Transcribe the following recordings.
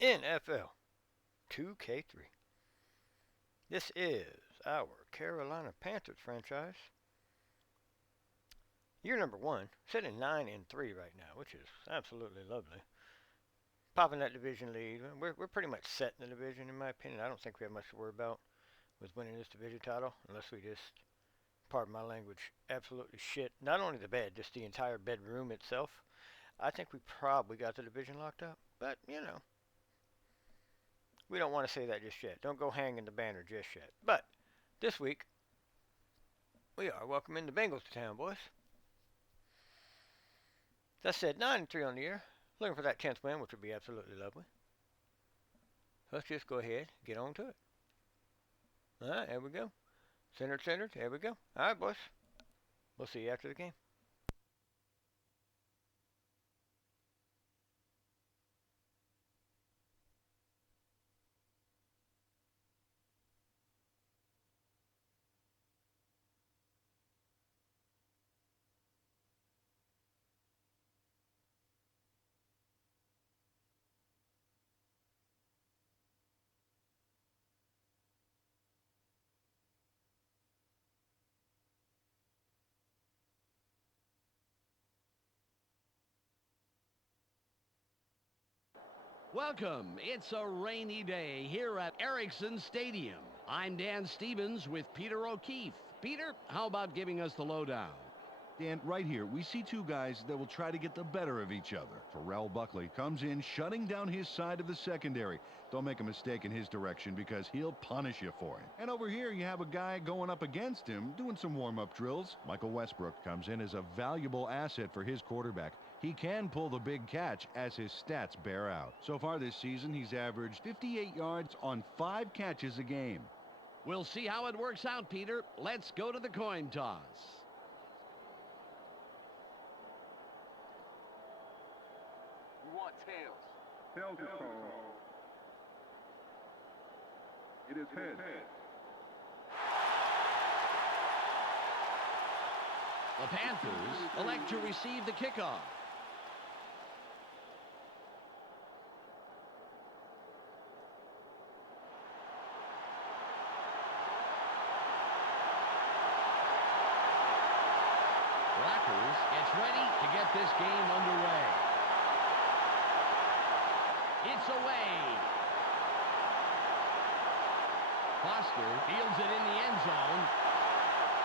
NFL 2K3. This is our Carolina Panthers franchise. Year number one, sitting 9-3 right now, which is absolutely lovely. Popping that division lead, we're pretty much set in the division in my opinion. I don't think we have much to worry about with winning this division title, unless we just, pardon my language, absolutely shit. Not only the bed, just the entire bedroom itself. I think we probably got the division locked up, but we don't want to say that just yet. Don't go hanging the banner just yet. But this week, we are welcoming the Bengals to town, boys. That said, 9-3 on the year. Looking for that 10th win, which would be absolutely lovely. Let's just go ahead, get on to it. All right, there we go. Centered, there we go. All right, boys. We'll see you after the game. Welcome. It's a rainy day here at Ericsson Stadium. I'm Dan Stevens with Peter O'Keefe. Peter, how about giving us the lowdown? Dan, right here, we see two guys that will try to get the better of each other. Terrell Buckley comes in, shutting down his side of the secondary. Don't make a mistake in his direction because he'll punish you for it. And over here, you have a guy going up against him, doing some warm-up drills. Michael Westbrook comes in as a valuable asset for his quarterback. He can pull the big catch as his stats bear out. So far this season, he's averaged 58 yards on 5 catches a game. We'll see how it works out, Peter. Let's go to the coin toss. You want tails. Tails is called. It is head. The Panthers elect to receive the kickoff. Rockers gets ready to get this game underway. It's away. Foster fields it in the end zone.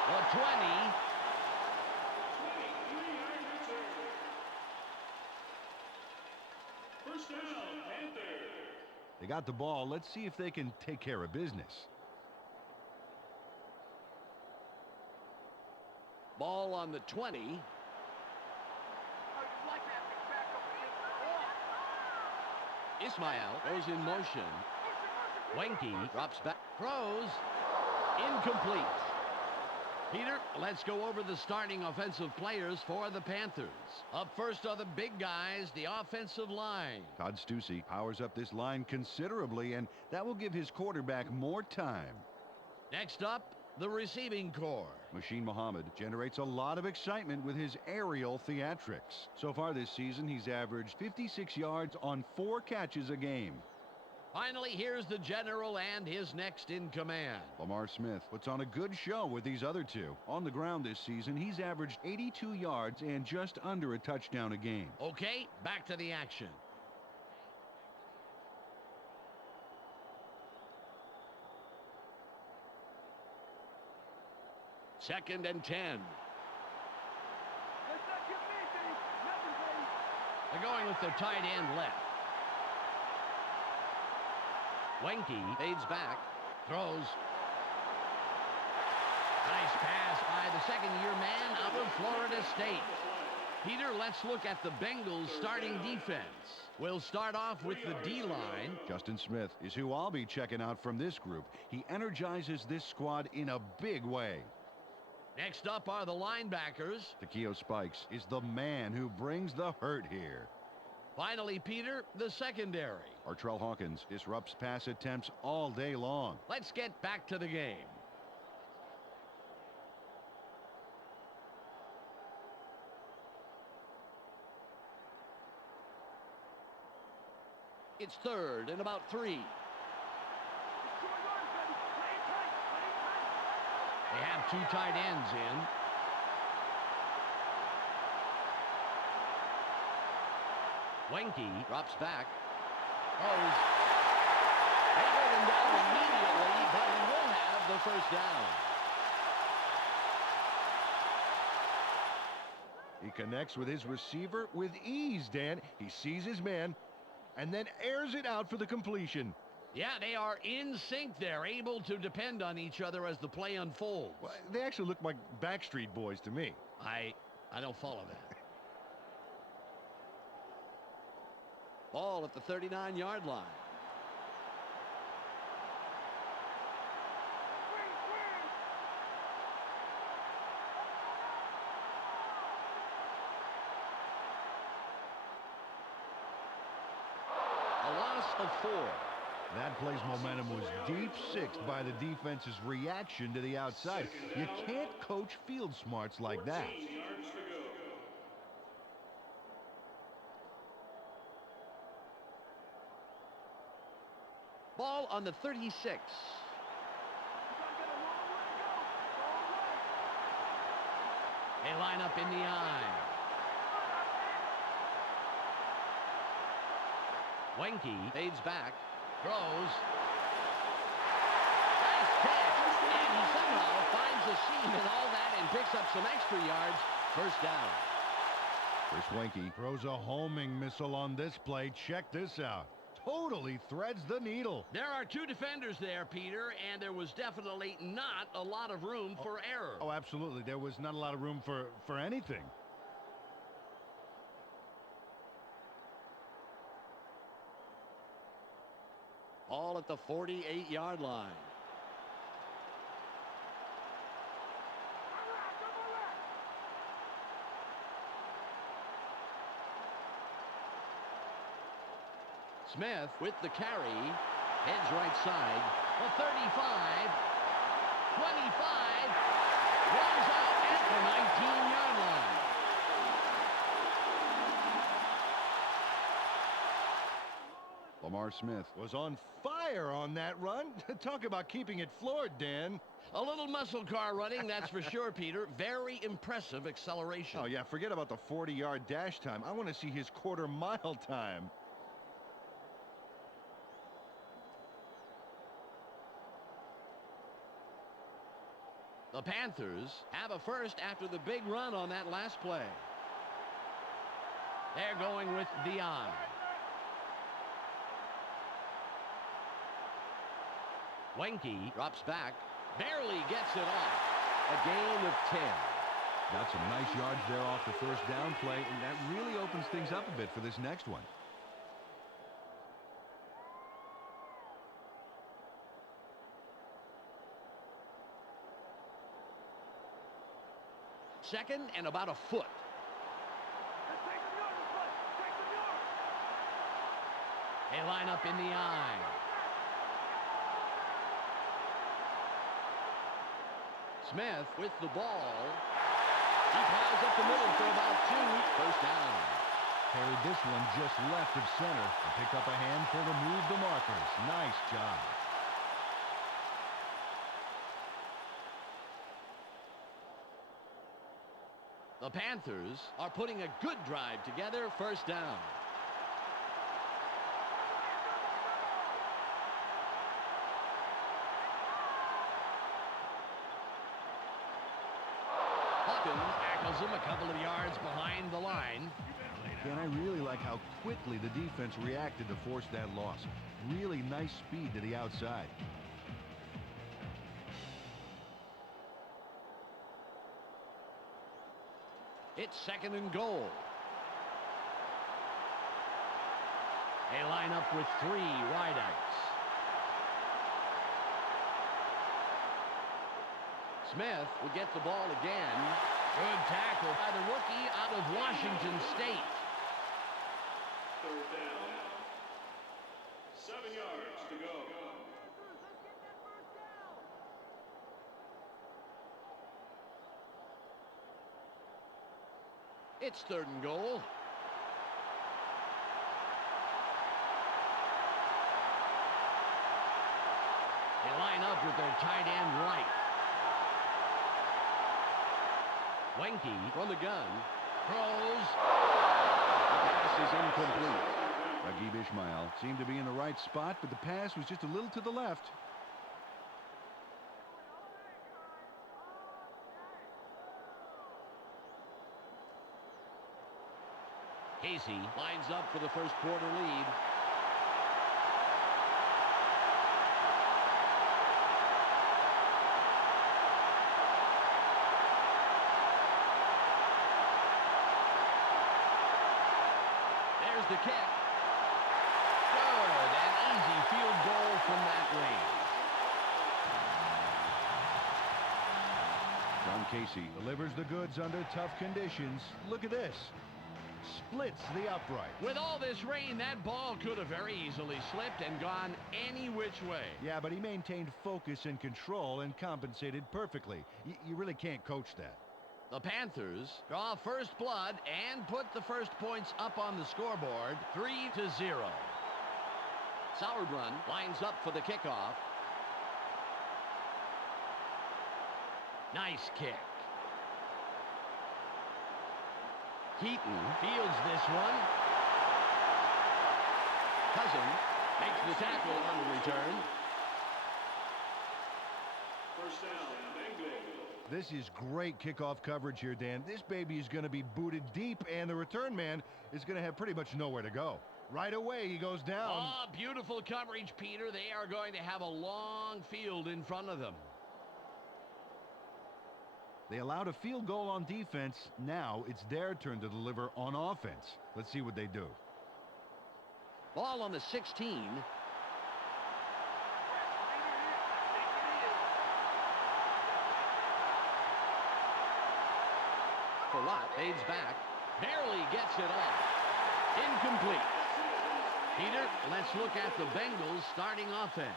The 20. First down, Panthers. They got the ball. Let's see if they can take care of business. Ball on the 20. Ismail goes in motion. Wenke drops back. Throws. Incomplete. Peter, let's go over the starting offensive players for the Panthers. Up first are the big guys, the offensive line. Todd Stussy powers up this line considerably, and that will give his quarterback more time. Next up, the receiving corps. Machine Muhammad generates a lot of excitement with his aerial theatrics. So far this season, he's averaged 56 yards on 4 catches a game. Finally, here's the general and his next in command. Lamar Smith puts on a good show with these other two. On the ground this season, he's averaged 82 yards and just under a touchdown a game. Okay, back to the action. Second and 10. They're going with their tight end left. Wenke fades back, throws. Nice pass by the second-year man out of Florida State. Peter, let's look at the Bengals starting defense. We'll start off with the D-line. Justin Smith is who I'll be checking out from this group. He energizes this squad in a big way. Next up are the linebackers. Takeo Spikes is the man who brings the hurt here. Finally, Peter, the secondary. Artrell Hawkins disrupts pass attempts all day long. Let's get back to the game. It's 3rd and about 3. They have 2 tight ends in. Wenke drops back. Throws. They get him down immediately, but he will have the first down. He connects with his receiver with ease, Dan. He sees his man and then airs it out for the completion. Yeah, they are in sync. They're able to depend on each other as the play unfolds. Well, they actually look like Backstreet Boys to me. I don't follow that. Ball at the 39-yard line. A loss of 4. That play's momentum was deep sixed by the defense's reaction to the outside. You can't coach field smarts like that. 14 yards to go. Ball on the 36. They line up in the eye. Wenke fades back, throws. Nice catch, and he somehow finds a seam in all that and picks up some extra yards. First down. Chris Wenke throws a homing missile on this play. Check this out. Totally threads the needle. There are 2 defenders there, Peter, and there was definitely not a lot of room for error. Oh, absolutely. There was not a lot of room for anything. All at the 48-yard line. Smith with the carry. Heads right side. The 35. 25. Runs out at the 19-yard line. Lamar Smith was on fire on that run. Talk about keeping it floored, Dan. A little muscle car running, that's for sure, Peter. Very impressive acceleration. Oh, yeah, forget about the 40-yard dash time. I want to see his quarter-mile time. The Panthers have a first after the big run on that last play. They're going with Dion. Wenke drops back, barely gets it off. A gain of 10. Got some nice yards there off the first down play, and that really opens things up a bit for this next one. Second and about a foot. They line up in the eye. Smith with the ball. He plows up the middle for about 2. First down. Carried this one just left of center and picked up a handful to move the markers. Nice job. The Panthers are putting a good drive together. First down. Hawkins tackles him a couple of yards behind the line. And I really like how quickly the defense reacted to force that loss. Really nice speed to the outside. It's second and goal. They line up with 3 wideouts. Smith will get the ball again. Good tackle by the rookie out of Washington State. Third down. 7 yards to go. It's third and goal. with their tight end right. Wenke from the gun. Throws. The pass is incomplete. Agib Ishmael seemed to be in the right spot, but the pass was just a little to the left. Casey lines up for the first quarter lead. There's the kick. Good. An easy field goal from that range. John Casey delivers the goods under tough conditions. Look at this. Splits the upright. With all this rain, that ball could have very easily slipped and gone any which way. Yeah, but he maintained focus and control and compensated perfectly. You really can't coach that. The Panthers draw first blood and put the first points up on the scoreboard, 3-0. Sauerbrunn lines up for the kickoff. Nice kick. Keaton fields this one. Cousin makes the tackle on the return. First down, Bengals. This is great kickoff coverage here, Dan. This baby is going to be booted deep, and the return man is going to have pretty much nowhere to go. Right away, he goes down. Oh, beautiful coverage, Peter. They are going to have a long field in front of them. They allowed a field goal on defense. Now it's their turn to deliver on offense. Let's see what they do. Ball on the 16. Farrat fades back. Barely gets it off. Incomplete. Peter, let's look at the Bengals starting offense.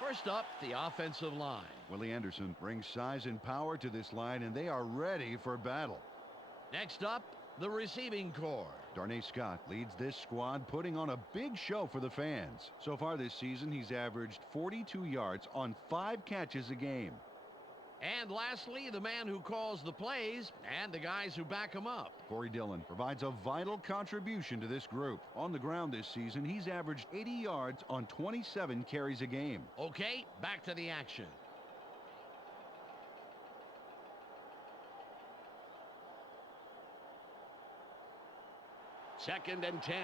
First up, the offensive line. Willie Anderson brings size and power to this line, and they are ready for battle. Next up, the receiving corps. Darnay Scott leads this squad, putting on a big show for the fans. So far this season, he's averaged 42 yards on 5 catches a game. And lastly, the man who calls the plays and the guys who back him up. Corey Dillon provides a vital contribution to this group. On the ground this season, he's averaged 80 yards on 27 carries a game. Okay, back to the action. Second and 10.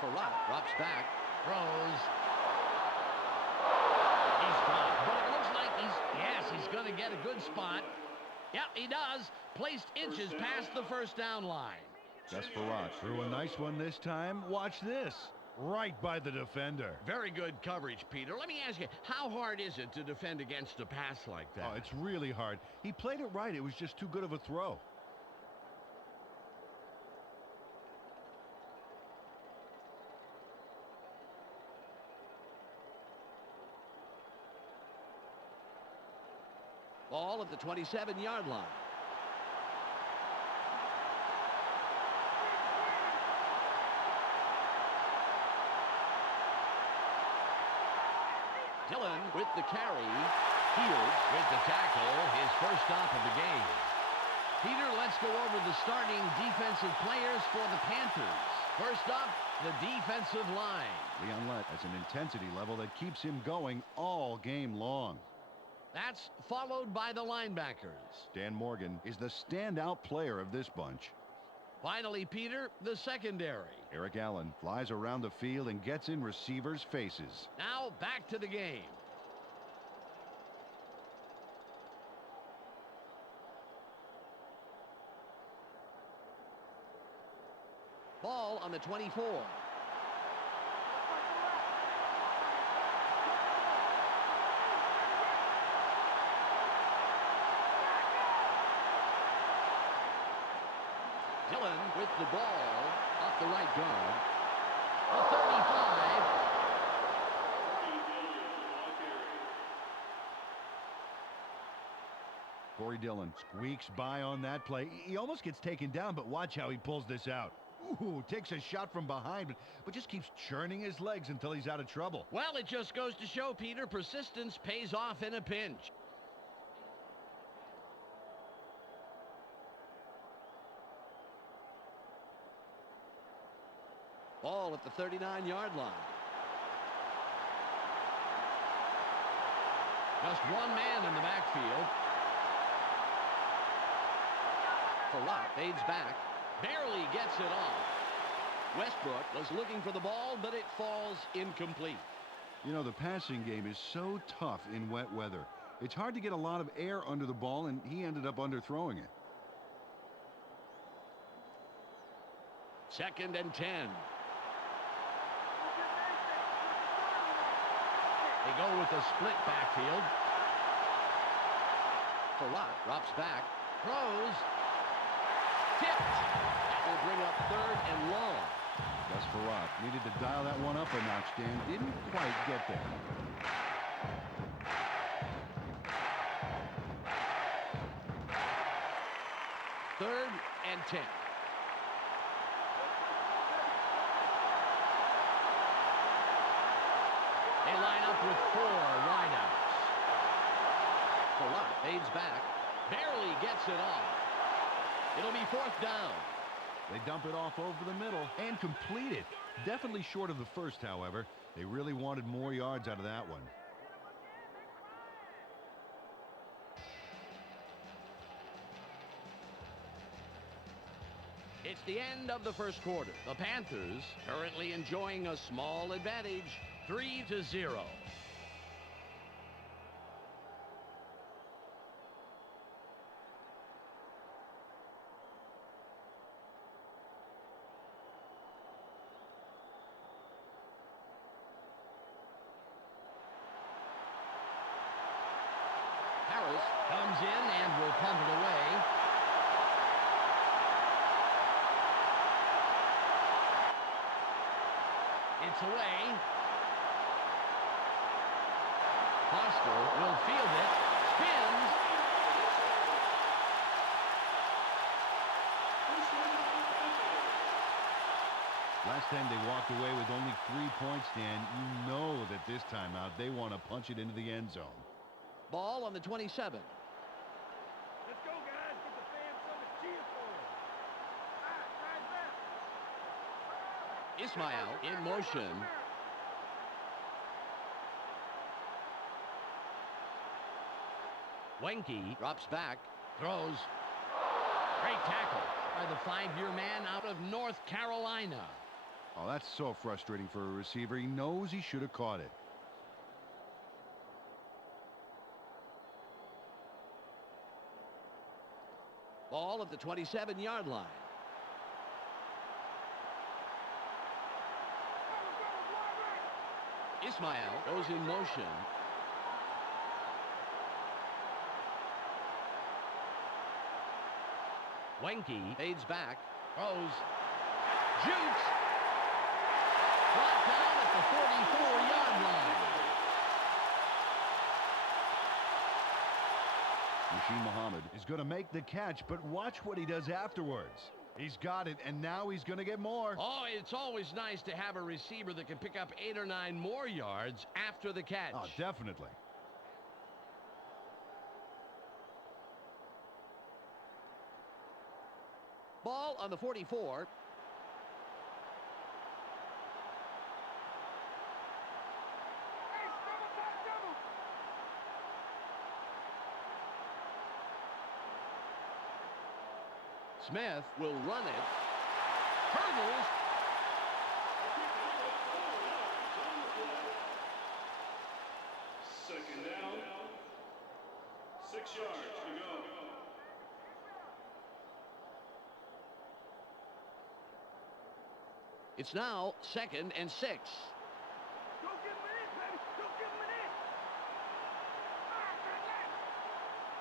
Farrat drops back, throws. He's dropped, but it looks like he's going to get a good spot. Yep, he does. Placed inches past the first down line. Gus Farrat threw a nice one this time. Watch this. Right by the defender. Very good coverage, Peter. Let me ask you, how hard is it to defend against a pass like that? Oh, it's really hard. He played it right. It was just too good of a throw. Ball at the 27-yard line. Dillon with the carry. Fields with the tackle. His first stop of the game. Peter, let's go over the starting defensive players for the Panthers. First up, the defensive line. Leon Lett has an intensity level that keeps him going all game long. That's followed by the linebackers. Dan Morgan is the standout player of this bunch. Finally, Peter, the secondary. Eric Allen flies around the field and gets in receivers' faces. Now back to the game. Ball on the 24. Dillon with the ball off the right guard. A 35. Corey Dillon squeaks by on that play. He almost gets taken down, but watch how he pulls this out. Ooh, takes a shot from behind, but just keeps churning his legs until he's out of trouble. Well, it just goes to show, Peter, persistence pays off in a pinch. Ball at the 39-yard line. Just one man in the backfield. Farrat fades back. Barely gets it off. Westbrook was looking for the ball, but it falls incomplete. You know, the passing game is so tough in wet weather. It's hard to get a lot of air under the ball, and he ended up underthrowing it. 2nd and 10. They go with a split backfield. Farrat drops back. Throws. Tipped. That will bring up 3rd and long. Gus Farrat needed to dial that one up a notch, Dan. Didn't quite get there. Third and 10. They line up with 4 wideouts. Farrat fades back. Barely gets it off. It'll be 4th down. They dump it off over the middle and complete it. Definitely short of the first, however. They really wanted more yards out of that one. It's the end of the first quarter. The Panthers currently enjoying a small advantage, 3-0. Harris comes in and will punt it away. It's away. Foster will field it. Spins. Last time they walked away with only 3 points, Dan. You know that this time out they want to punch it into the end zone. Ball on the 27. Let's go, guys. Get the fans something to cheer for. All right, guys, back. Ismail in motion. Wenke drops back. Throws. Great tackle by the 5-year man out of North Carolina. Oh, that's so frustrating for a receiver. He knows he should have caught it. Ball at the 27-yard line. Ismail goes in motion. Wenke fades back. Throws. Jukes. Brought down at the 44-yard line. Rasheed Muhammad is going to make the catch, but watch what he does afterwards. He's got it, and now he's going to get more. Oh, it's always nice to have a receiver that can pick up 8 or 9 more yards after the catch. Oh, definitely. Ball on the 44. Smith will run it. Hurdles. Second down. 6 yards to go. It's now 2nd and 6. Go get him in, baby. Go get him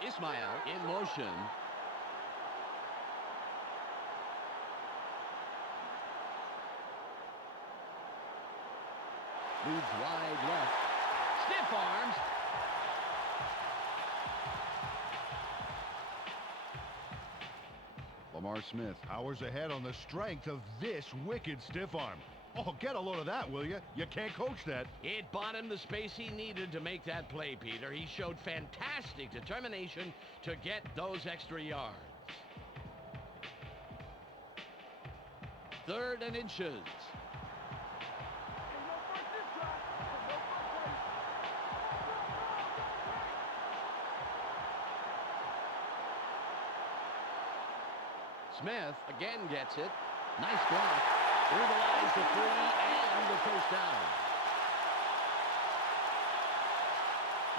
in. Ismail in motion. Moves wide left. Stiff arms. Lamar Smith powers ahead on the strength of this wicked stiff arm. Oh, get a load of that, will you? You can't coach that. It bought him the space he needed to make that play, Peter. He showed fantastic determination to get those extra yards. 3rd and inches. Smith again gets it. Nice block. Through the lines to 3 and the first down.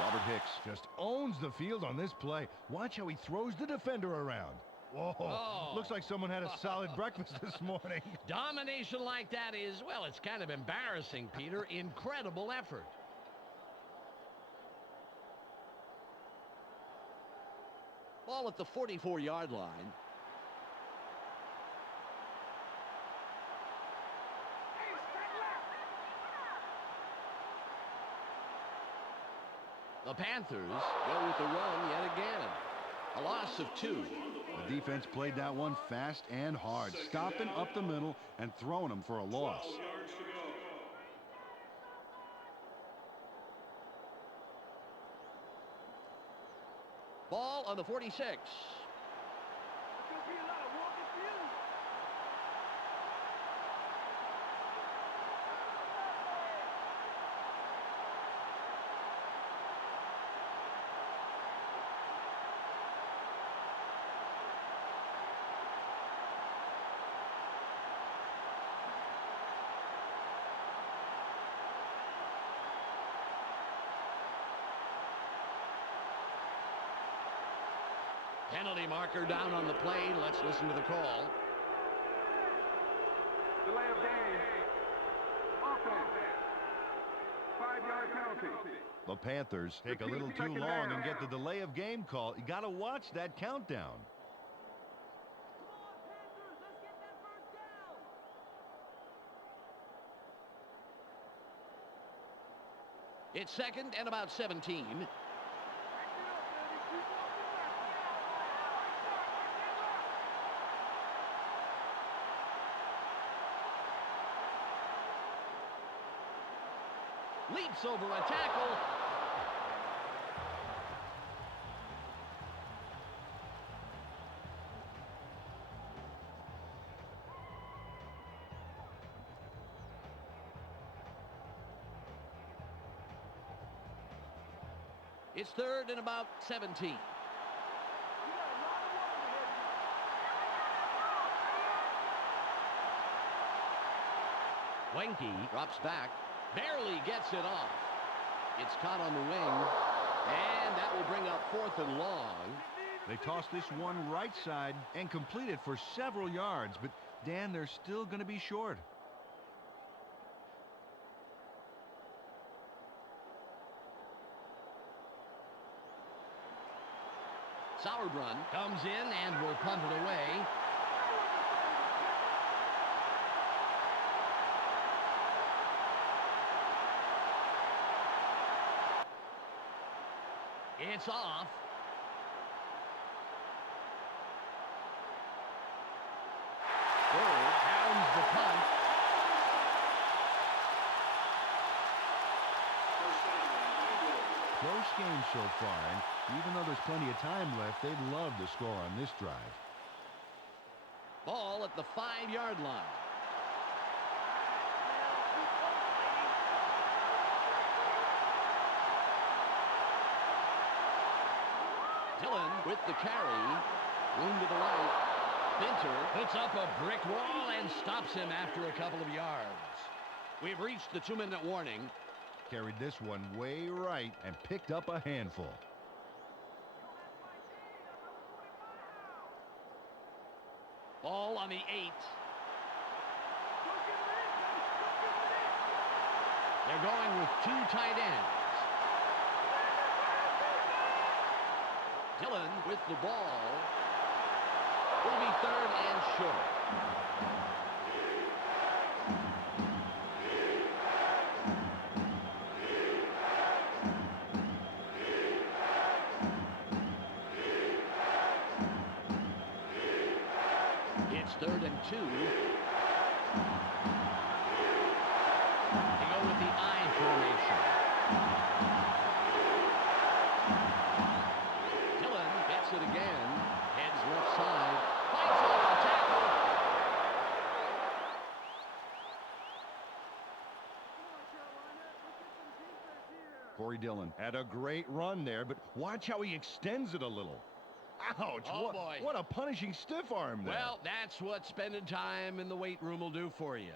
Robert Hicks just owns the field on this play. Watch how he throws the defender around. Whoa, Oh. Looks like someone had a solid breakfast this morning. Domination like that is, well, it's kind of embarrassing, Peter. Incredible effort. Ball at the 44-yard line. The Panthers go with the run yet again. A loss of 2. The defense played that one fast and hard, stopping up the middle and throwing them for a loss. Ball on the 46. Penalty marker down on the play. Let's listen to the call. Delay of game. Offense. 5-yard penalty. The Panthers take a little too long and get the delay of game call. You got to watch that countdown. It's 2nd and about 17. Leaps over a tackle. It's 3rd and about 17. Wenke drops back. Barely gets it off. It's caught on the wing, and that will bring up 4th and long. They toss this one right side and complete it for several yards, but Dan, they're still going to be short. Sauerbrunn comes in and will punt it away. It's off. Bird pounds the punt. Close game so far, and even though there's plenty of time left, they'd love to score on this drive. Ball at the 5-yard line. Dillon with the carry. Room to the right. Binter puts up a brick wall and stops him after a couple of yards. We've reached the 2-minute warning. Carried this one way right and picked up a handful. Ball on the 8. They're going with 2 tight ends. Dillon with the ball. Will be 3rd and short. 2. They go with the I formation. Dillon gets it again. Heads left side. Fights off the tackle. Corey Dillon had a great run there, but watch how he extends it a little. Ouch. Oh, boy. What a punishing stiff arm there. Well, that's what spending time in the weight room will do for you.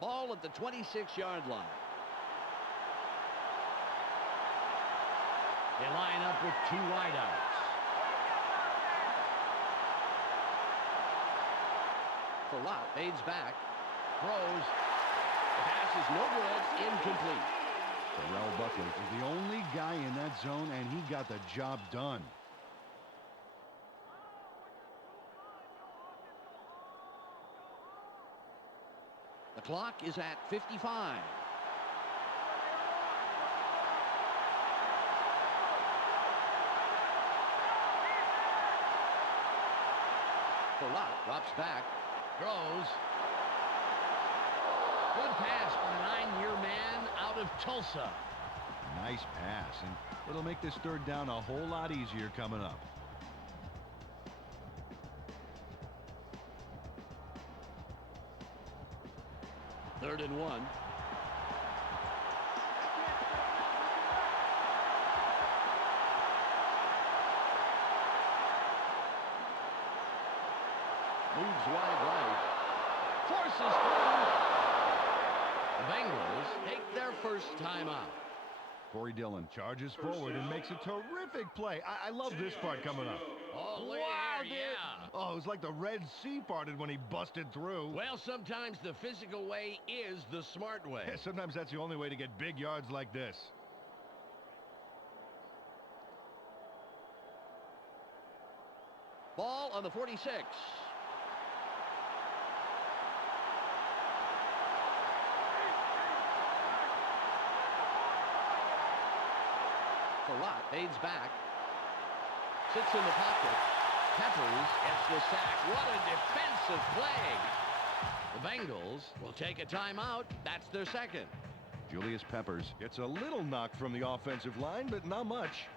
Ball at the 26-yard line. They line up with 2 wideouts. Farrat fades back. Throws. The pass is no good. Incomplete. Terrell Buckley is the only guy in that zone, and he got the job done. The clock is at 55. Farrat drops back. Throws. Good pass from the 9-year man out of Tulsa. Nice pass, and it'll make this third down a whole lot easier coming up. Third and 1. Moves wide right. Forces through. The Bengals take their first timeout. Corey Dillon charges forward and makes a terrific play. I love this part coming up. Oh, look Wow, at here, yeah. Oh, it was like the Red Sea parted when he busted through. Well, sometimes the physical way is the smart way. Yeah, sometimes that's the only way to get big yards like this. Ball on the 46. Farrat fades back. Sits in the pocket. Peppers gets the sack. What a defensive play. The Bengals will take a timeout. That's their second. Julius Peppers gets a little knock from the offensive line, but not much.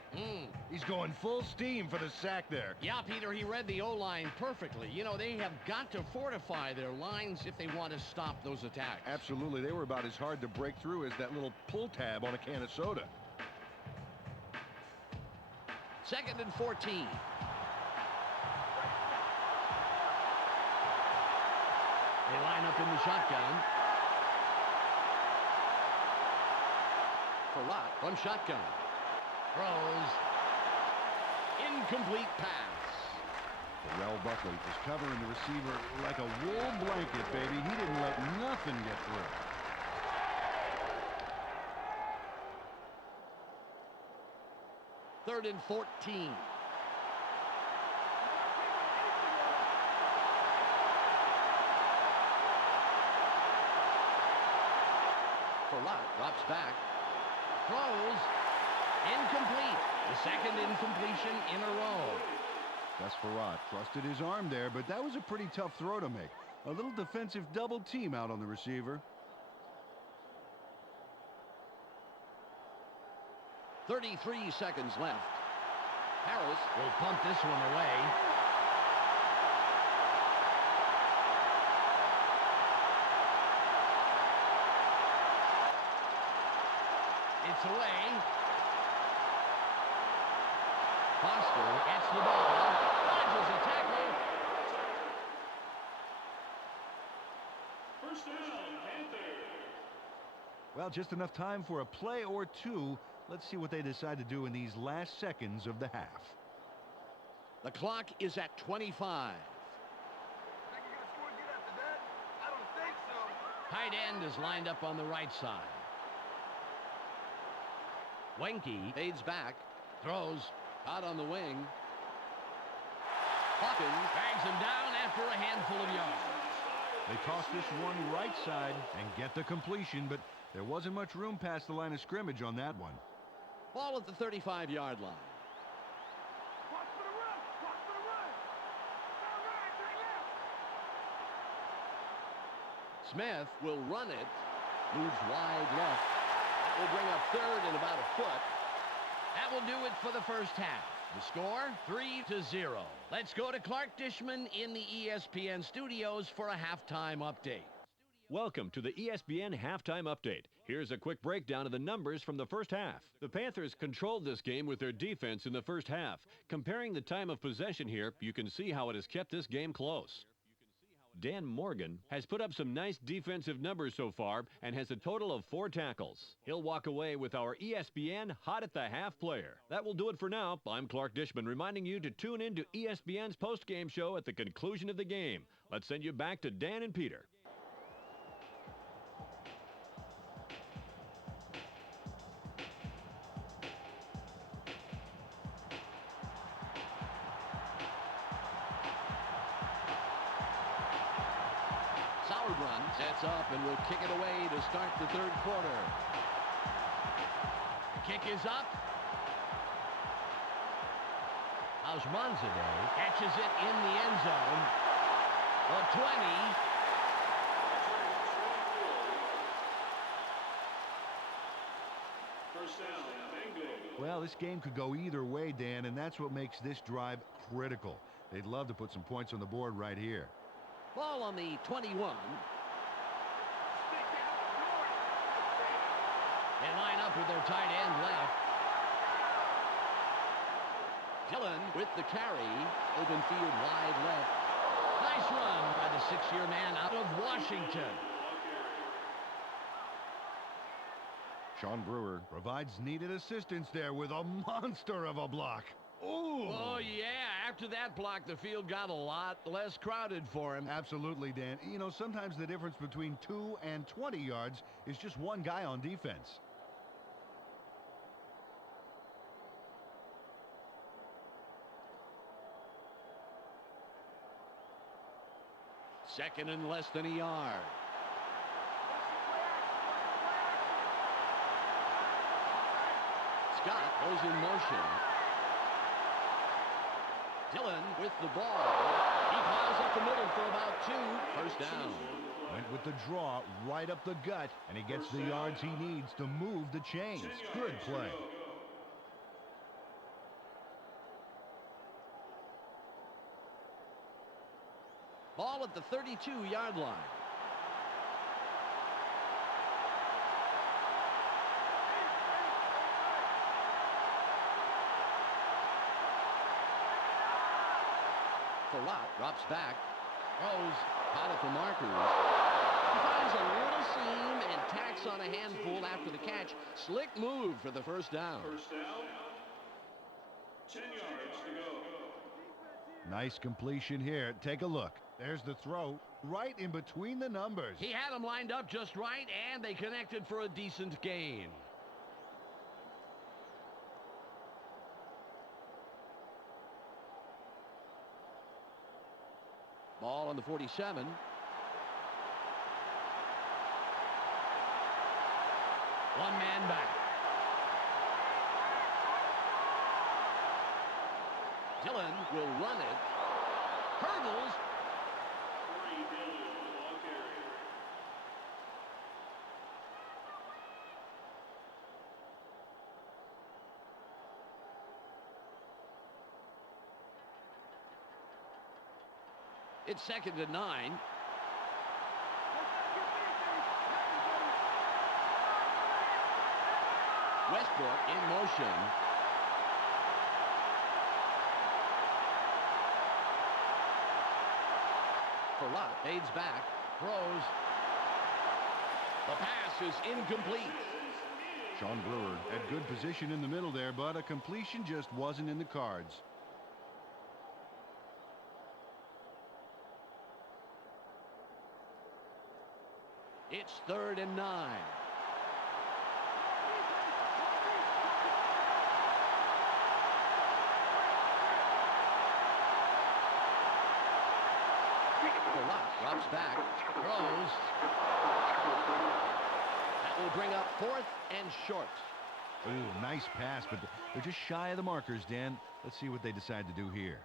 He's going full steam for the sack there. Yeah, Peter, he read the O-line perfectly. You know, they have got to fortify their lines if they want to stop those attacks. Absolutely. They were about as hard to break through as that little pull tab on a can of soda. Second and 14. They line up in the shotgun. Farrat from shotgun. Throws. Incomplete pass. Terrell Buckley is covering the receiver like a wool blanket, baby. He didn't let nothing get through. Third and 14. Farrat drops back. Throws. Incomplete. The second incompletion in a row. Gus Farrat trusted his arm there, but that was a pretty tough throw to make. A little defensive double team out on the receiver. 33 seconds left. Harris will punt this one away. It's away. Foster gets the ball. Dodges a tackle. First down, Panthers. Well, just enough time for a play or two. Let's see what they decide to do in these last seconds of the half. The clock is at 25. Think you're gonna score and get after that? I don't think so. Tight end is lined up on the right side. Wenke fades back. Throws. Out on the wing. Hawkins drags him down after a handful of yards. They toss this one right side and get the completion, but there wasn't much room past the line of scrimmage on that one. Ball at the 35-yard line. Watch for the run. Watch for the run. Turn right, turn left. Smith will run it. Moves wide left. That will bring up third and about a foot. That will do it for the first half. The score, 3-0. Let's go to Clark Dishman in the ESPN studios for a halftime update. Welcome to the ESPN Halftime Update. Here's a quick breakdown of the numbers from the first half. The Panthers controlled this game with their defense in the first half. Comparing the time of possession here, you can see how it has kept this game close. Dan Morgan has put up some nice defensive numbers so far and has a total of 4 tackles. He'll walk away with our ESPN Hot at the Half player. That will do it for now. I'm Clark Dishman reminding you to tune in to ESPN's post-game show at the conclusion of the game. Let's send you back to Dan and Peter. Run sets up and will kick it away to start the third quarter. The kick is up. Ajmanzadeh catches it in the end zone. The 20. First down, Bengals. Well, this game could go either way, Dan, and that's what makes this drive critical. They'd love to put some points on the board right here. Ball on the 21. They line up with their tight end left. Dillon with the carry. Open field wide left. Nice run by the 6-year man out of Washington. Sean Brewer provides needed assistance there with a monster of a block. Ooh. Oh, yeah. After that block, the field got a lot less crowded for him. Absolutely, Dan. You know, sometimes the difference between 2 and 20 yards is just one guy on defense. Second and less than a yard. Scott goes in motion. Dillon with the ball. He piles up the middle for about 2. First down. Went with the draw right up the gut, and he gets the yards he needs to move the chains. Good play. Ball at the 32-yard line. Farrat drops back. Throws. Pilot for markers. He finds a little seam and tacks on a handful after the catch. Slick move for the first down. First down. 10 yards to go. Nice completion here. Take a look. There's the throw right in between the numbers. He had them lined up just right, and they connected for a decent gain. Ball on the 47. One man back. Dillon will run it. Hurdles. 3 Bengals, ball carrier. It's 2nd and 9. Westbrook in motion. Farrat fades back, throws. The pass is incomplete. Sean Brewer had good position in the middle there, but a completion just wasn't in the cards. It's 3rd and 9. Farrat drops back, throws. That will bring up 4th and short. Ooh, nice pass, but they're just shy of the markers, Dan. Let's see what they decide to do here.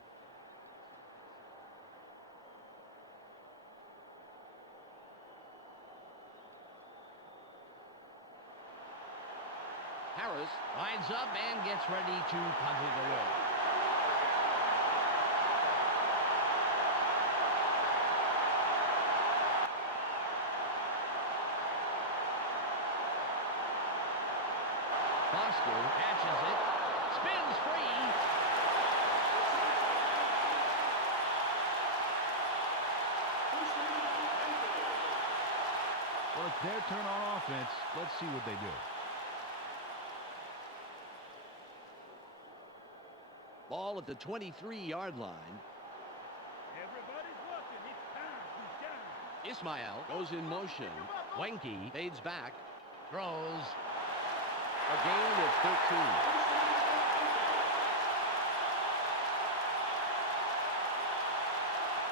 Harris lines up and gets ready to punt it away. Foster catches it, spins free. Well, it's their turn on offense. Let's see what they do. Ball at the 23-yard line. Everybody's looking. It's time to shine. Ismail goes in motion. Wenke fades back, throws. A gain of 13.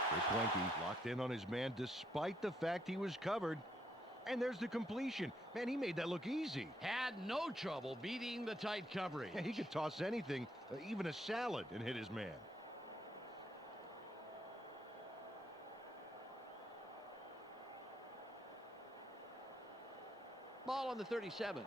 Chris Wenke locked in on his man despite the fact he was covered. And there's the completion. Man, he made that look easy. Had no trouble beating the tight coverage. Yeah, he could toss anything, even a salad, and hit his man. Ball on the 37.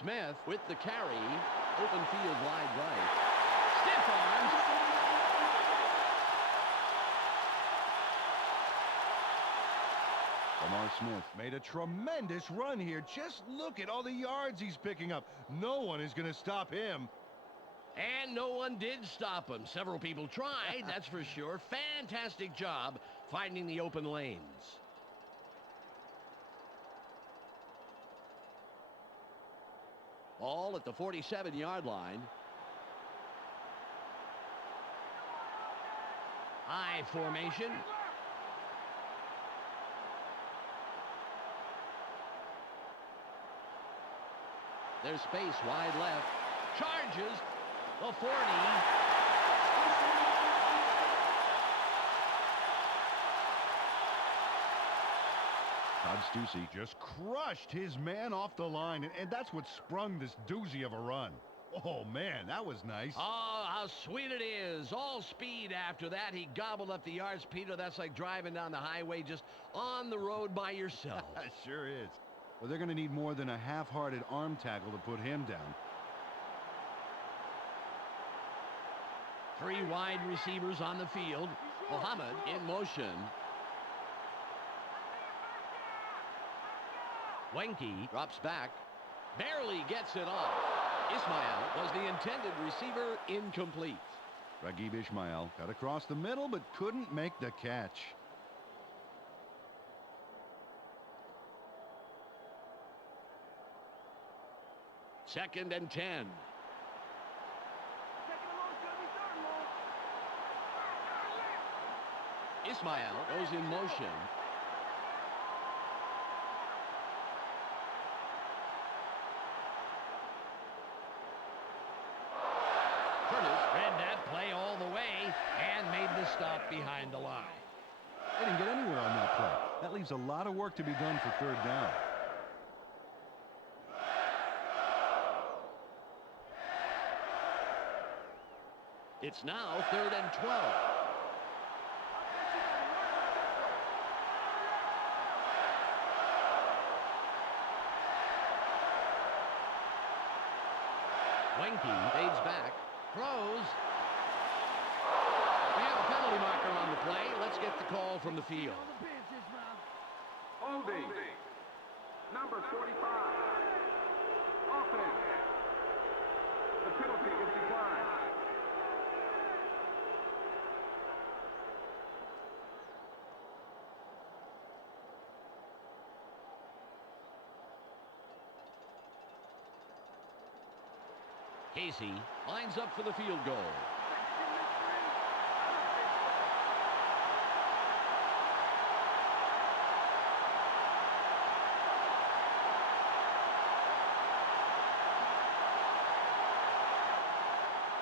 Smith with the carry. Open field wide right. Stiff arms. Lamar Smith made a tremendous run here. Just look at all the yards he's picking up. No one is going to stop him. And no one did stop him. Several people tried, that's for sure. Fantastic job finding the open lanes. Ball at the 47-yard line. High formation. There's space wide left. Charges the 40. Todd Stussy just crushed his man off the line, and that's what sprung this doozy of a run. Oh, man, that was nice. Oh, how sweet it is. All speed after that. He gobbled up the yards, Peter. That's like driving down the highway just on the road by yourself. Sure is. Well, they're going to need more than a half-hearted arm tackle to put him down. Three wide receivers on the field. Muhammad in motion. Wenke drops back. Barely gets it off. Ismail was the intended receiver, incomplete. Raghib Ismail got across the middle but couldn't make the catch. Second and 10. Ismail goes in motion. Curtis read that play all the way and made the stop behind the line. They didn't get anywhere on that play. That leaves a lot of work to be done for third down. It's now 3rd and 12. Wenke fades back, throws. We have a penalty marker on the play. Let's get the call from the field. Holding. Number 45. Offense. The penalty is declined. Casey lines up for the field goal.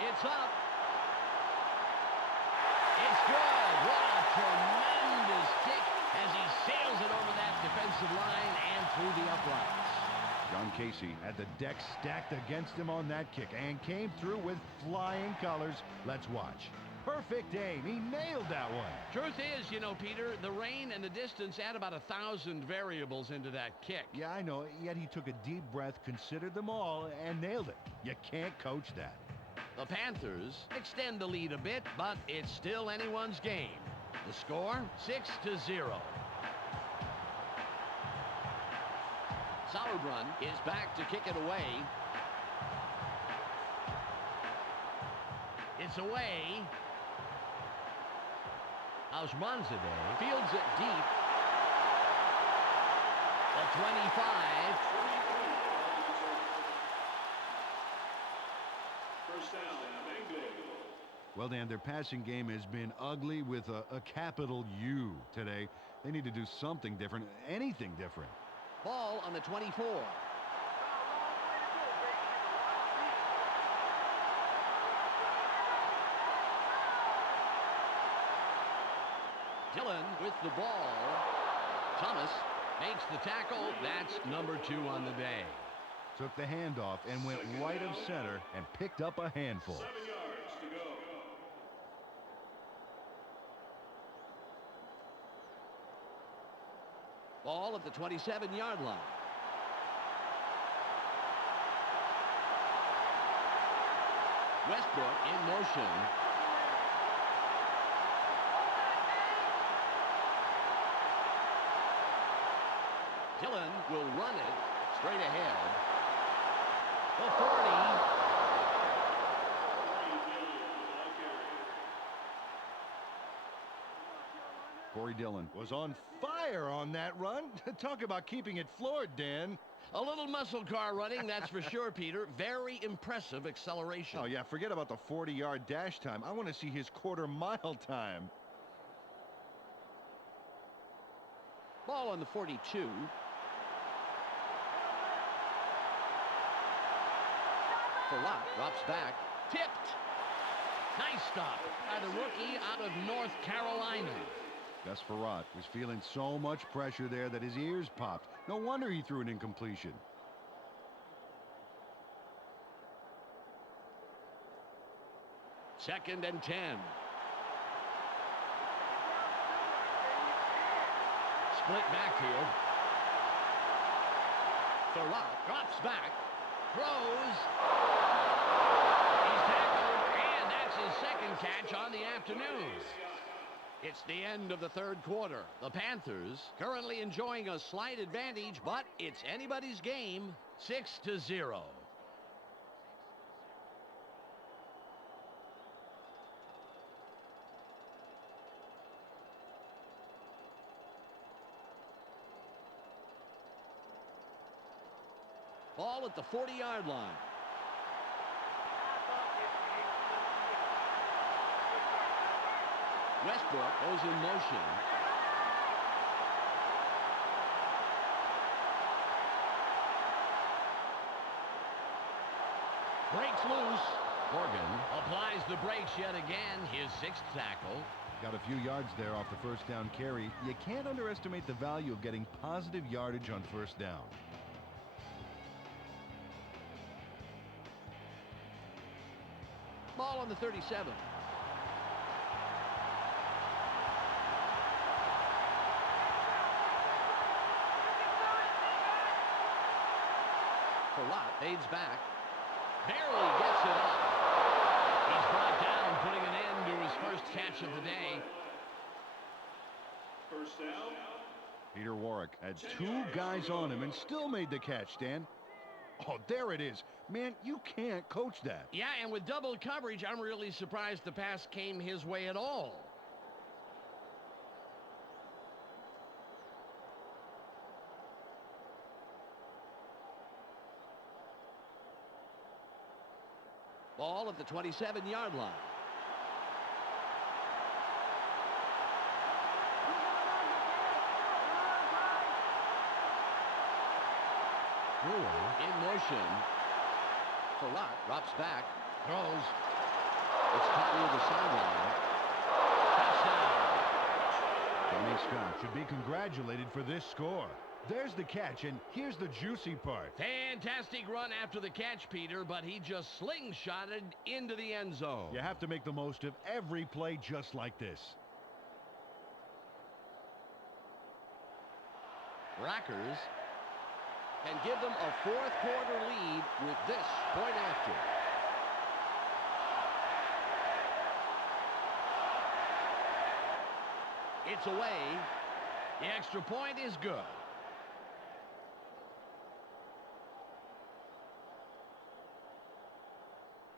It's up. offensive line and through the uprights. John Casey had the deck stacked against him on that kick and came through with flying colors. Let's watch. Perfect aim. He nailed that one. Truth is, you know, Peter, the rain and the distance add about 1,000 variables into that kick. Yeah, I know. Yet he took a deep breath, considered them all, and nailed it. You can't coach that. The Panthers extend the lead a bit, but it's still anyone's game. The score, 6-0. Sauerbrunn is back to kick it away. It's away. Ausmanzadeh fields it deep. The 25. First down, Bengals. Well, Dan, their passing game has been ugly with a capital U today. They need to do something different, anything different. Ball on the 24. Dillon with the ball. Thomas makes the tackle. That's number 2 on the day. Took the handoff and went right of center and picked up a handful. 7 yards to go. Ball at the 27-yard line. Westbrook in motion. Dillon will run it straight ahead. The 40. Corey Dillon was on fire on that run. Talk about keeping it floored, Dan. A little muscle car running, that's for sure, Peter. Very impressive acceleration. Oh, yeah, forget about the 40-yard dash time. I want to see his quarter-mile time. Ball on the 42. Farrat drops back. Tipped. Nice stop by the rookie out of North Carolina. Gus Farrat was feeling so much pressure there that his ears popped. No wonder he threw an incompletion. Second and 10. Split backfield. Farrat drops back. Throws. He's tackled, and that's his second catch on the afternoon. It's the end of the third quarter. The Panthers currently enjoying a slight advantage, but it's anybody's game, 6-0. Ball at the 40-yard line. Westbrook goes in motion. Breaks loose. Morgan applies the brakes yet again, his 6th tackle. Got a few yards there off the first down carry. You can't underestimate the value of getting positive yardage on first down. Ball on the 37. Farrat fades back. Barely gets it up. He's brought down, putting an end to his first catch of the day. First down. Peter Warwick had 2 guys on him and still made the catch, Dan. Oh, there it is. Man, you can't coach that. Yeah, and with double coverage, I'm really surprised the pass came his way at all. Ball at the 27-yard line. Brewer in motion. Farrat drops back. Throws. It's caught near the sideline. Touchdown. Johnny Scott should be congratulated for this score. There's the catch, and here's the juicy part. Fantastic run after the catch, Peter, but he just slingshotted into the end zone. You have to make the most of every play just like this. Rackers can give them a fourth quarter lead with this point after. It's away. The extra point is good.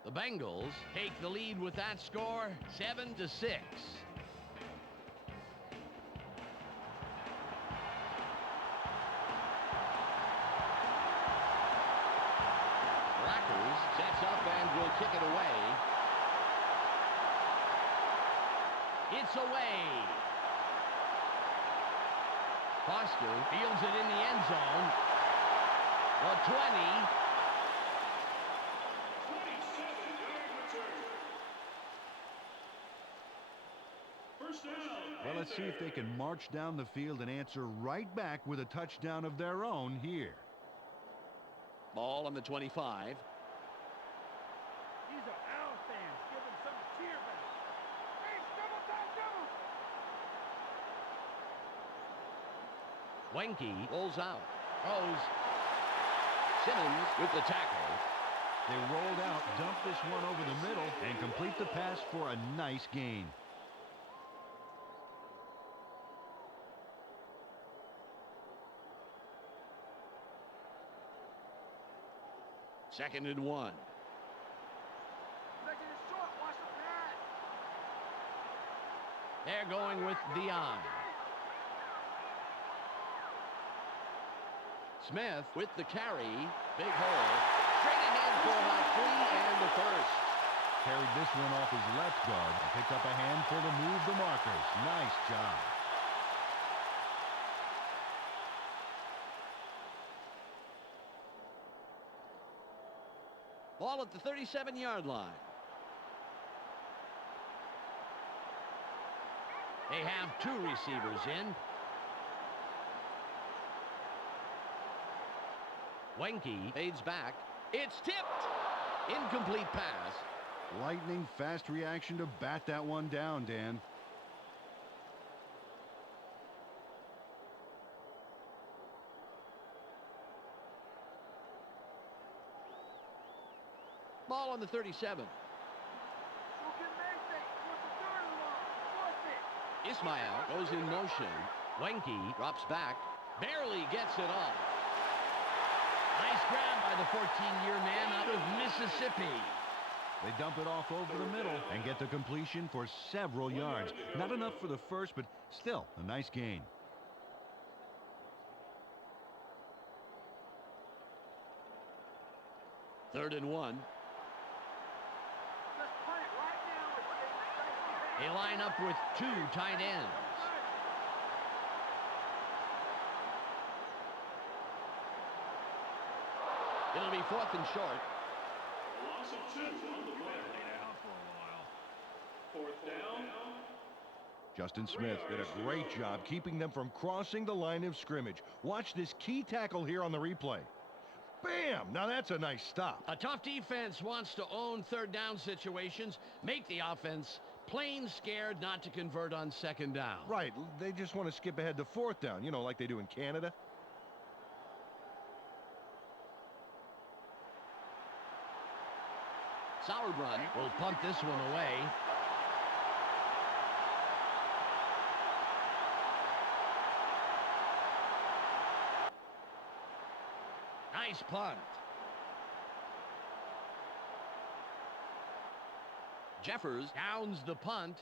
The Bengals take the lead with that score, 7-6. Rackers sets up and will kick it away. It's away. Foster fields it in the end zone. The 20. 27-yard return. First down. Well, let's see if they can march down the field and answer right back with a touchdown of their own here. Ball on the 25. These are our fans. Give them something to cheer about. Hey, double time, double. Wenke rolls out. Throws. Simmons with the tackle. They rolled out, dumped this one over the middle, and complete the pass for a nice gain. Second and 1. Second is short. Watch the pass. They're going with the eye. Smith with the carry. Big hole. Straight ahead for about 3 and the first. Carried this one off his left guard and picked up a handful to move the markers. Nice job. Ball at the 37-yard line. They have 2 receivers in. Wenke fades back. It's tipped. Incomplete pass. Lightning fast reaction to bat that one down, Dan. Ball on the 37. Who can make it? What's the third and long? Force it. Ismail goes in motion. Wenke drops back. Barely gets it off. Nice grab by the 14-year man out of Mississippi. They dump it off over the middle and get the completion for several yards. Not enough for the first, but still a nice gain. Third and 1. Just punt it right now. They line up with 2 tight ends. It'll be 4th and short. Loss of 2 on the play. Fourth down. Justin Smith did a great job keeping them from crossing the line of scrimmage. Watch this key tackle here on the replay. Bam! Now that's a nice stop. A tough defense wants to own third down situations, make the offense plain scared not to convert on second down. Right, they just want to skip ahead to 4th down, you know, like they do in Canada. Sauerbrunn will punt this one away. Nice punt. Jeffers downs the punt.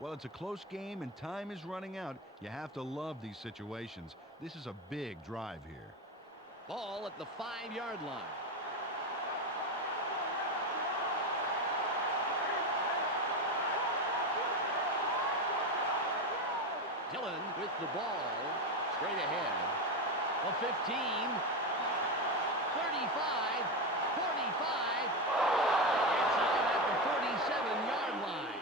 Well, it's a close game and time is running out. You have to love these situations. This is a big drive here. Ball at the 5-yard line. Dillon with the ball. Straight ahead. A 15. 35. 45. It's out at the 47-yard line.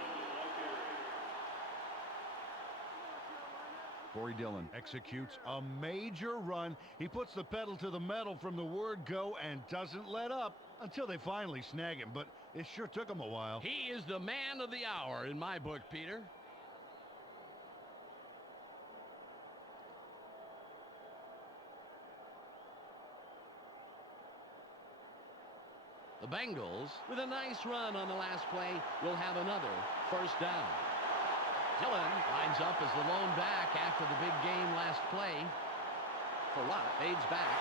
Corey Dillon executes a major run. He puts the pedal to the metal from the word go and doesn't let up until they finally snag him, but it sure took him a while. He is the man of the hour in my book, Peter. The Bengals, with a nice run on the last play, will have another first down. Dillon lines up as the lone back after the big game last play. Farrat fades back.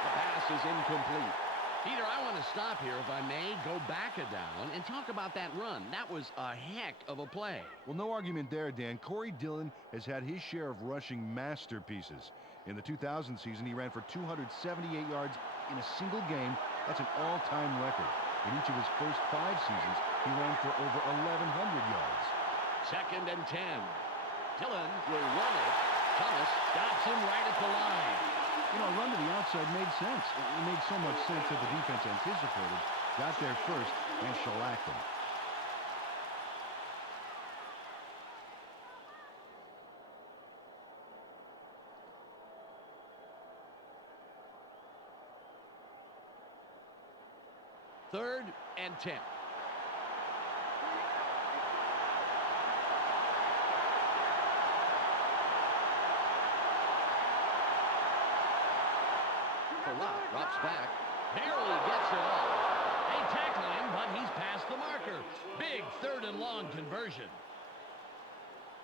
The pass is incomplete. Peter, I want to stop here, if I may, go back a down, and talk about that run. That was a heck of a play. Well, no argument there, Dan. Corey Dillon has had his share of rushing masterpieces. In the 2000 season, he ran for 278 yards in a single game. That's an all-time record. In each of his first 5 seasons, he ran for over 1,100 yards. 2nd and 10. Dillon will run it. Thomas stops him right at the line. You know, a run to the outside made sense. It made so much sense that the defense anticipated, got there first, and shellacked him. Third and 10. Farrat drops back. Barely gets it off. They tackle him, but he's past the marker. Big 3rd and long conversion.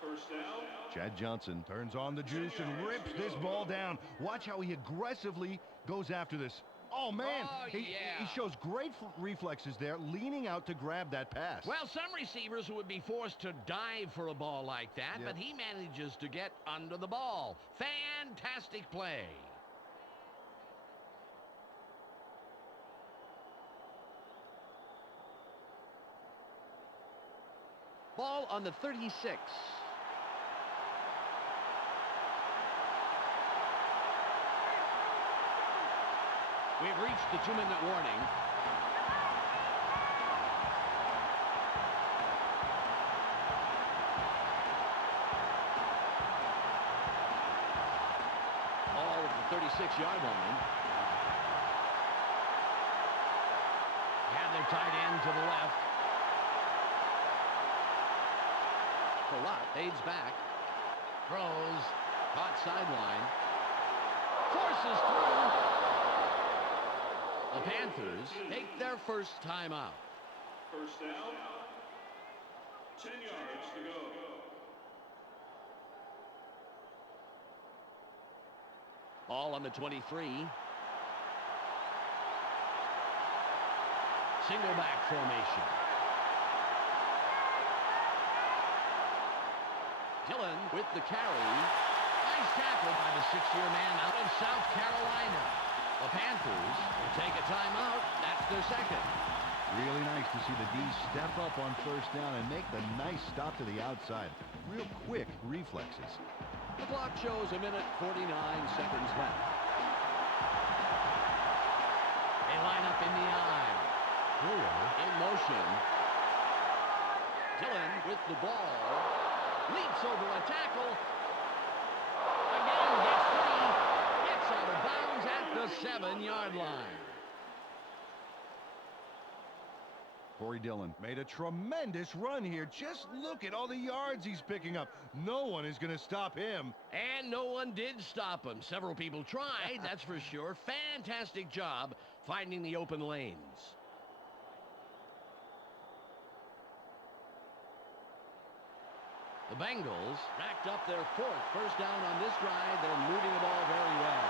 First down. Chad Johnson turns on the juice and rips this ball down. Watch how he aggressively goes after this. Oh, man. Oh, he yeah. shows great reflexes there, leaning out to grab that pass. Well, some receivers would be forced to dive for a ball like that, Yeah. but he manages to get under the ball. Fantastic play. Ball on the 36. We've reached the 2-minute warning. Ball at the 36-yard line. Have their tight end to the left. Farrat fades back. Throws. Caught sideline. Forces through. The Panthers take their first time out. First down. 10 yards to go. All on the 23. Single back formation. Dillon with the carry. Nice tackle by the 6-year man out of South Carolina. The Panthers will take a timeout. That's their second. Really nice to see the D step up on first down and make the nice stop to the outside. Real quick reflexes. The clock shows 1:49 left. They line up in the eye. In motion. Dillon with the ball. Leaps over a tackle. Again gets free. Gets out of bounds at the 7-yard line. Corey Dillon made a tremendous run here. Just look at all the yards he's picking up. No one is going to stop him. And no one did stop him. Several people tried, that's for sure. Fantastic job finding the open lanes. The Bengals racked up their 4th first down on this drive. They're moving the ball very well.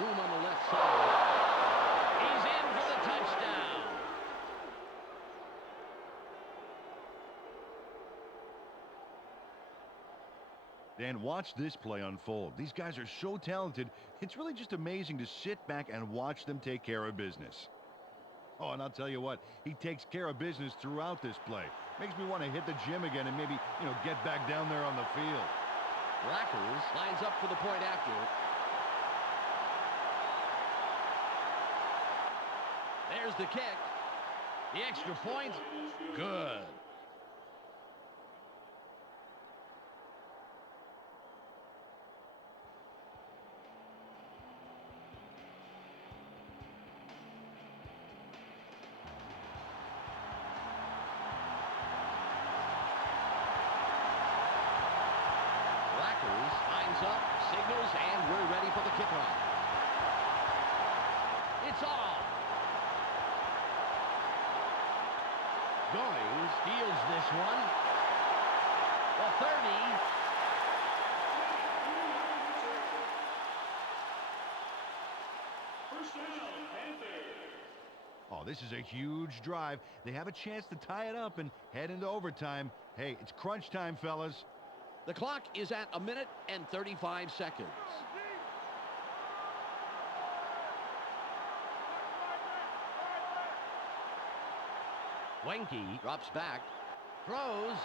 Room on the left side. He's in for the touchdown. Dan, watch this play unfold. These guys are so talented. It's really just amazing to sit back and watch them take care of business. Oh, and I'll tell you what, he takes care of business throughout this play. Makes me want to hit the gym again and maybe, get back down there on the field. Rackers lines up for the point after. There's the kick. The extra point. Good. signals, and we're ready for the kickoff. It's off. Goings steals this one. The 30. First down, Panthers. Oh, this is a huge drive. They have a chance to tie it up and head into overtime. Hey, it's crunch time, fellas. The clock is at 1 minute and 35 seconds. Wenke drops back, throws.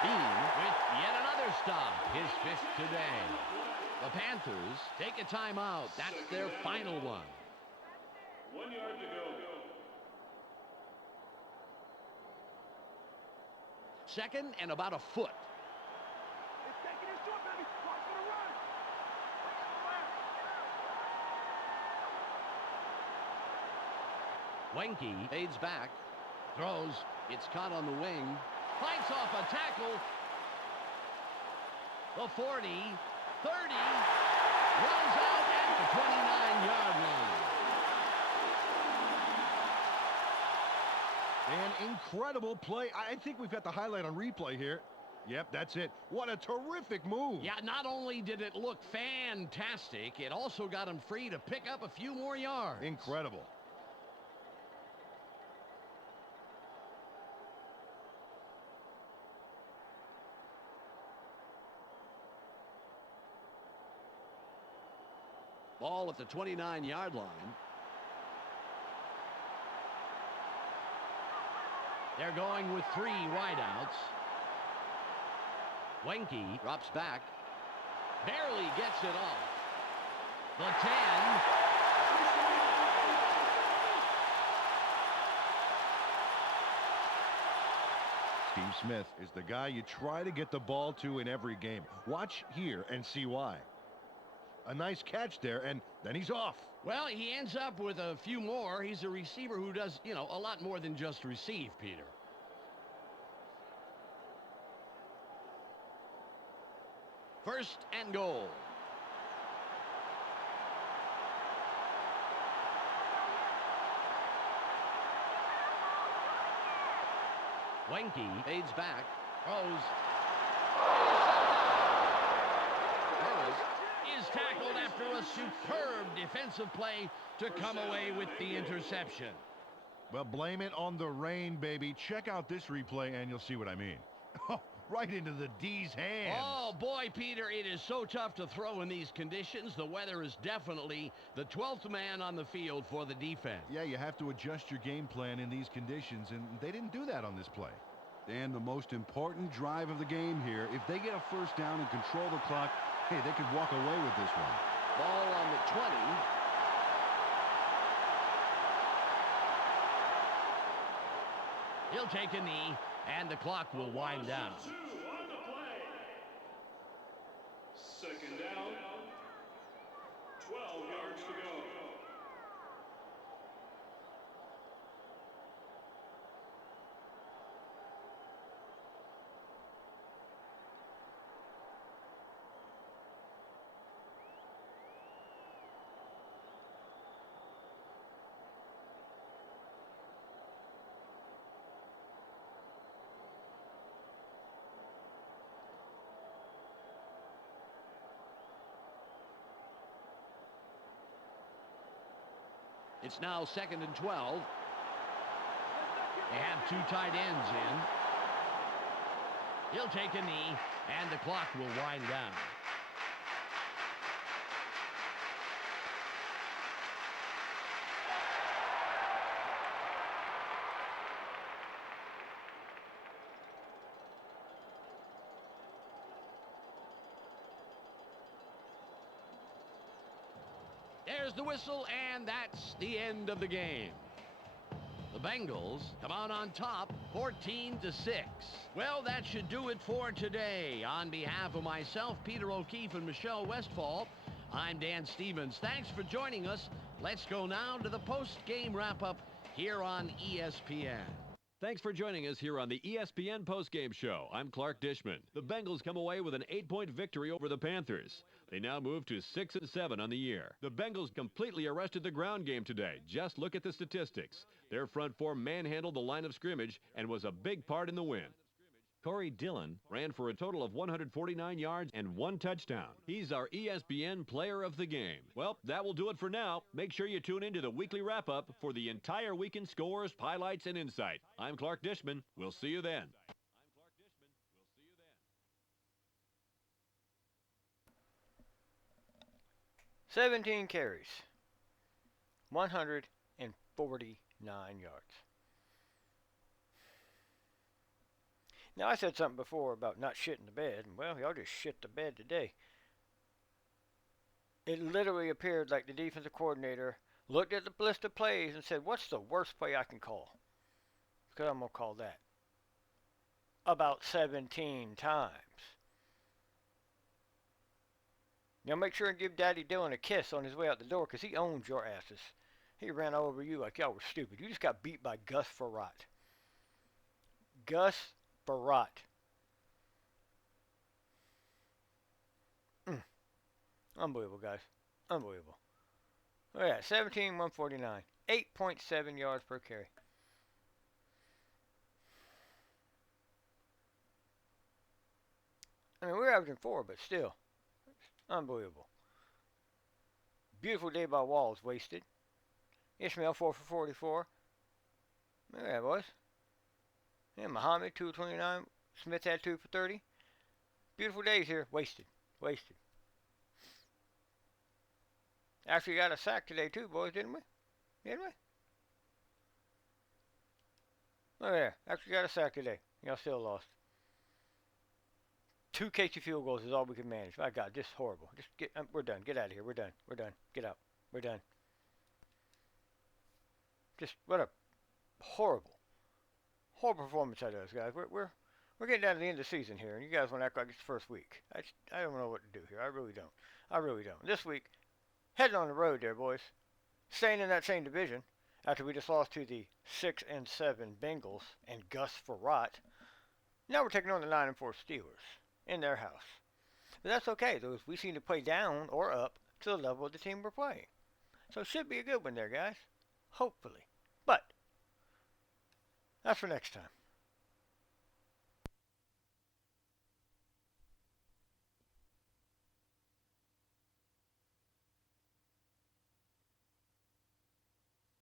Bean with yet another stop, his fifth today. The Panthers take a timeout. That's their final one. 1 yard to go. Second and about a foot. It's taking it short, baby. Clock for the run. Wenke fades back, throws. It's caught on the wing. Fights off a tackle. The 40, 30, runs out at the 29-yard line. An incredible play. I think we've got the highlight on replay here. Yep, that's it. What a terrific move. Yeah, not only did it look fantastic, it also got him free to pick up a few more yards. Incredible. Ball at the 29-yard line. They're going with 3 wideouts. Wenke drops back. Barely gets it off. The 10. Steve Smith is the guy you try to get the ball to in every game. Watch here and see why. A nice catch there, and then he's off. Well, he ends up with a few more. He's a receiver who does, a lot more than just receive, Peter. First and goal. Wenke fades back, throws. Is tackled after a superb defensive play to come away with the interception. Well, blame it on the rain, baby. Check out this replay, and you'll see what I mean. Oh, right into the D's hands. Oh, boy, Peter, it is so tough to throw in these conditions. The weather is definitely the 12th man on the field for the defense. Yeah, you have to adjust your game plan in these conditions, and they didn't do that on this play. And the most important drive of the game here, if they get a first down and control the clock, hey, they could walk away with this one. Ball on the 20. He'll take a knee, and the clock will wind down. 2 on the play. Second down. 12 yards to go. It's now 2nd and 12. They have 2 tight ends in. He'll take a knee, and the clock will wind down. There's the whistle, and that's the end of the game. The Bengals come out on top, 14-6. Well, that should do it for today. On behalf of myself, Peter O'Keefe, and Michelle Westfall, I'm Dan Stevens. Thanks for joining us. Let's go now to the post-game wrap-up here on ESPN. Thanks for joining us here on the ESPN postgame show. I'm Clark Dishman. The Bengals come away with an 8-point victory over the Panthers. They now move to 6-7 on the year. The Bengals completely arrested the ground game today. Just look at the statistics. Their front four manhandled the line of scrimmage and was a big part in the win. Corey Dillon ran for a total of 149 yards and 1 touchdown. He's our ESPN player of the game. Well, that will do it for now. Make sure you tune in to the weekly wrap-up for the entire weekend scores, highlights, and insight. I'm Clark Dishman. We'll see you then. 17 carries, 149 yards. Now, I said something before about not shitting the bed, and well, y'all just shit the bed today. It literally appeared like the defensive coordinator looked at the list of plays and said, what's the worst play I can call? Because I'm going to call that. About 17 times. Now make sure and give Daddy Dillon a kiss on his way out the door, because he owns your asses. He ran all over you like y'all were stupid. You just got beat by Gus Farrat. Gus Farrat. Unbelievable, guys. Unbelievable. Look at that. 17, 149. 8.7 yards per carry. I mean, we're averaging 4, but still. Unbelievable. Beautiful day by Walls, wasted. Ishmael, 4 for 44. Look at that, boys. And Muhammad, 2 for 29. Smith had 2 for 30. Beautiful days here. Wasted. Wasted. Actually got a sack today too, boys, didn't we? Didn't we? Look there. Actually got a sack today. Y'all still lost. 2 Casey field goals is all we can manage. My God, this is horrible. Just get. We're done. Get out of here. We're done. We're done. Get out. We're done. Just what a horrible performance out of us, guys. We're getting down to the end of the season here, and you guys want to act like it's the first week. I don't know what to do here. I really don't. I really don't. This week, heading on the road there, boys. Staying in that same division after we just lost to the 6-7 Bengals and Gus Farrat. Now we're taking on the 9-4 Steelers in their house. But that's okay, though. We seem to play down or up to the level of the team we're playing. So it should be a good one there, guys. Hopefully. But that's for next time.